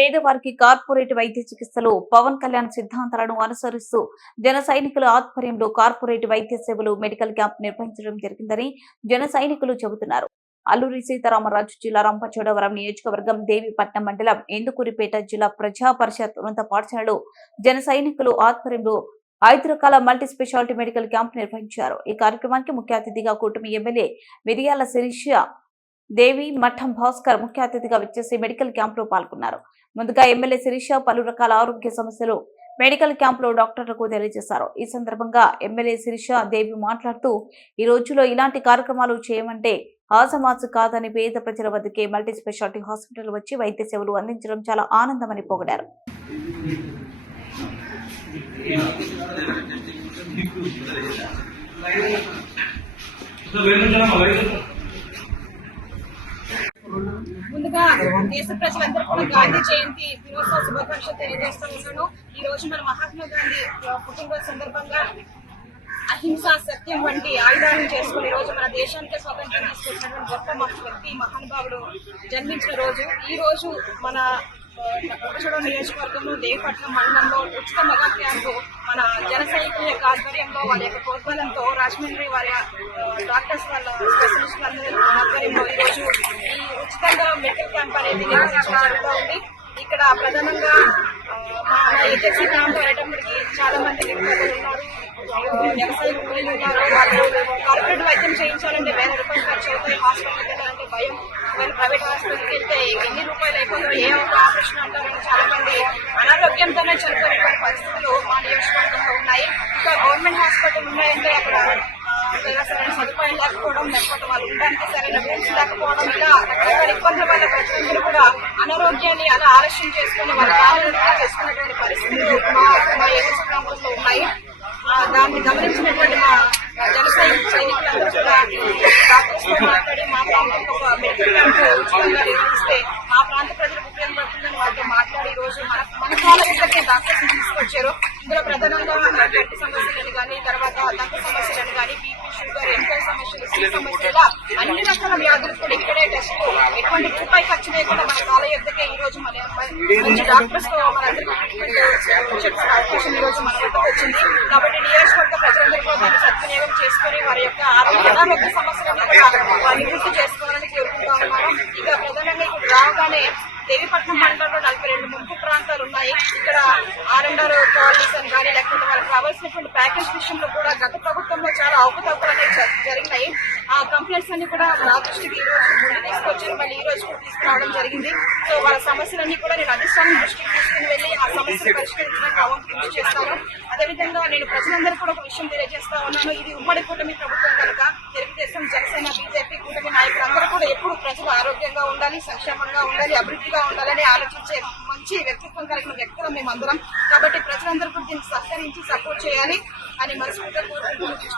పేదవారికి కార్పొరేట్ వైద్య చికిత్సలు పవన్ కళ్యాణ్ సిద్ధాంతాలను అనుసరిస్తూ జన సైనికుల ఆధ్వర్యంలో కార్పొరేట్ వైద్య సేవలు మెడికల్ క్యాంప్ నిర్వహించడం జరిగిందని జన సైనికులు చెబుతున్నారు. అల్లూరి సీతారామరాజు జిల్లా రంపచోడవరం నియోజకవర్గం దేవీపట్నం మండలం ఇందుకూరిపేట జిల్లా ప్రజా పరిషత్ ఉన్నత పాఠశాలలో జన సైనికులు ఆధ్వర్యంలో 5 రకాల మల్టీ స్పెషాలిటీ మెడికల్ క్యాంప్ నిర్వహించారు. ఈ కార్యక్రమానికి ముఖ్య అతిథిగా కూటమి ఎమ్మెల్యే మిరియాల శిరీష దేవి మఠం భాస్కర్ ముఖ్య అతిథిగా విచ్చేసి మెడికల్ క్యాంప్ లో పాల్గొన్నారు. ముందుగా ఎమ్మెల్యే శిరీష పలు రకాల ఆరోగ్య సమస్యలు మెడికల్ క్యాంప్ లో డాక్టర్లకు తెలియజేశారు. ఈ సందర్భంగా ఎమ్మెల్యే శిరీష దేవి మాట్లాడుతూ ఈ రోజులో ఇలాంటి కార్యక్రమాలు చేయమంటే ఆసమాసు కాదని పేద ప్రజల వద్దకే మల్టీ స్పెషాలిటీ హాస్పిటల్ వచ్చి వైద్య సేవలు అందించడం చాలా ఆనందమని పొగిడారు. ముందుగా దేశ ప్రజలందరూ కూడా గాంధీ జయంతి దినోత్సవ శుభాకాంక్షలు తెలియజేస్తూ ఉన్నాను. ఈ రోజు మన మహాత్మా గాంధీ పుట్టినరోజు సందర్భంగా అహింస సత్యం వంటి ఆయుధాలను చేసుకుని ఈ రోజు మన దేశానికి స్వాతంత్రం తీసుకొచ్చినటువంటి గొప్ప వ్యక్తి మహానుభావుడు జన్మించిన రోజు. ఈ రోజు మన రంపచోడవరం నియోజకవర్గంలో దేవీపట్నం మండలంలో ఉచిత మెగా క్యాంపు మన జన సైనికుల యొక్క ఆధ్వర్యంలో వాళ్ళ యొక్క ప్రోత్సాహంతో రాజమండ్రి వారి డాక్టర్స్ వాళ్ళ స్పెషలిస్ట్ ఆధ్వర్యంలో ఈ రోజు ఈ ఉచితంగా మెడికల్ క్యాంప్ అనేది నిర్వహించడం జరుగుతూ ఉంది. ఇక్కడ ప్రధానంగా మన ఏజెన్సీ ప్రాంతం వెళ్ళేటప్పటికి చాలా మంది వ్యక్తులు ఉన్నారు, వ్యవసాయ కూలీలు ఉన్నారు. వాళ్ళు కార్పొరేట్ వైద్యం చేయించాలంటే 1000 రూపాయలు ఖర్చు అవుతాయి. హాస్పిటల్కి వెళ్ళాలంటే భయం. ప్రైవేట్ హాస్పిటల్కి వెళ్తే ఎన్ని రూపాయలు అయిపోతుందో, ఏ ఒక్క ఆపరేషన్ అంటారని చాలా మంది అనారోగ్యంతోనే చనిపోయినటువంటి పరిస్థితులు మా నియోజకవర్గంలో ఉన్నాయి. ఇంకా గవర్నమెంట్ హాస్పిటల్ ఉన్నాయంటే అక్కడ సరైన సదుపాయం లేకపోవడం, లేకపోతే వాళ్ళు ఉండడానికి సరైన రూమ్స్ లేకపోవడం, ఇలా రకరకాల ఇబ్బందుల వల్ల ప్రజలందరూ కూడా అనారోగ్యాన్ని అలా ఆలస్యం చేసుకుని వాళ్ళ ఆరోగ్యంగా చేసుకున్నటువంటి పరిస్థితులు మా ఏజెన్సీ ప్రాంతంలో ఉన్నాయి. దాన్ని గమనించినటువంటి మా జన సైనికులందరూ కూడా డాక్టర్స్ తో మాట్లాడి మా ప్రాంతంలో ఒక మెడికల్ క్యాంప్ ఉచితంగా నిర్వహిస్తే మా ప్రాంత ప్రజలకు ఉపయోగపడుతుందని వాళ్ళతో మాట్లాడి ఈ రోజు మన కాలేజీలకే డాక్టర్స్ తీసుకొచ్చారు. ఇందులో ప్రధానంగా కంటి సమస్యలను కానీ, తర్వాత దంత సమస్యలను కానీ, బీపీ, షుగర్, ఎంకల్ సమస్యలు, స్త్రీ సమస్యలు, అన్ని రకాల వ్యాధులు కూడా ఇక్కడే టెస్ట్ ఎటువంటి రూపాయి ఖర్చు లేకుండా మన కాలేజ్ వద్దకే ఈ రోజు మన మంచి డాక్టర్స్ తో మనందరికీ ట్రీట్మెంట్ చెప్పే అవకాశం ఈ రోజు మన వద్దకు వచ్చింది. కాబట్టి నియోజకవర్గ ప్రజలందరూ కూడా దాన్ని సద్వినియోగం చేసుకుని వారి యొక్క అనారోగ్య సమస్యలను కూడా నివృత్తి చేసుకోవాలని కోరుకుంటా ఉన్నాను. ఇక ప్రధానంగా ఇక్కడ రాగానే దేవీపట్నం మండలంలో 42 ముంపు ప్రాంతాలు ఉన్నాయి. ఇక్కడ R&R కాలనీస్ అని కానీ, లేకపోతే వాళ్ళకి కావాల్సినటువంటి ప్యాకేజ్ విషయంలో కూడా గత ప్రభుత్వంలో చాలా అవకతవకలు అనేవి జరిగినాయి. ఆ కంప్లైంట్స్ అన్ని కూడా నా దృష్టికి ఈ రోజు ముందు తీసుకొచ్చారు, మళ్ళీ ఈ రోజు కూడా తీసుకురావడం జరిగింది. సో వాళ్ళ సమస్యలన్నీ కూడా నేను అధిష్టానం దృష్టికి తీసుకుని వెళ్ళి ఆ సమస్యలు పరిష్కరించడానికి అవంతు కృషి చేస్తాను. అదేవిధంగా నేను ప్రజలందరూ కూడా ఒక విషయం తెలియజేస్తా ఉన్నాను. ఇది ఉమ్మడి కూటమి ప్రభుత్వం కనుక తెలుగుదేశం, జనసేన, బీజేపీ కూటమి నాయకులు అందరూ కూడా ఎప్పుడు ప్రజలు ఆరోగ్యంగా ఉండాలి, సంక్షేమంగా ఉండాలి, అభివృద్ధిగా ఉండాలని ఆలోచించే మంచి వ్యక్తిత్వం కలిగిన వ్యక్తులు మేమందరం. కాబట్టి ప్రజలందరూ కూడా దీన్ని సహకరించి సపోర్ట్ చేయాలి అని మనస్ఫూర్తిగా కోరుకుంటున్నాను.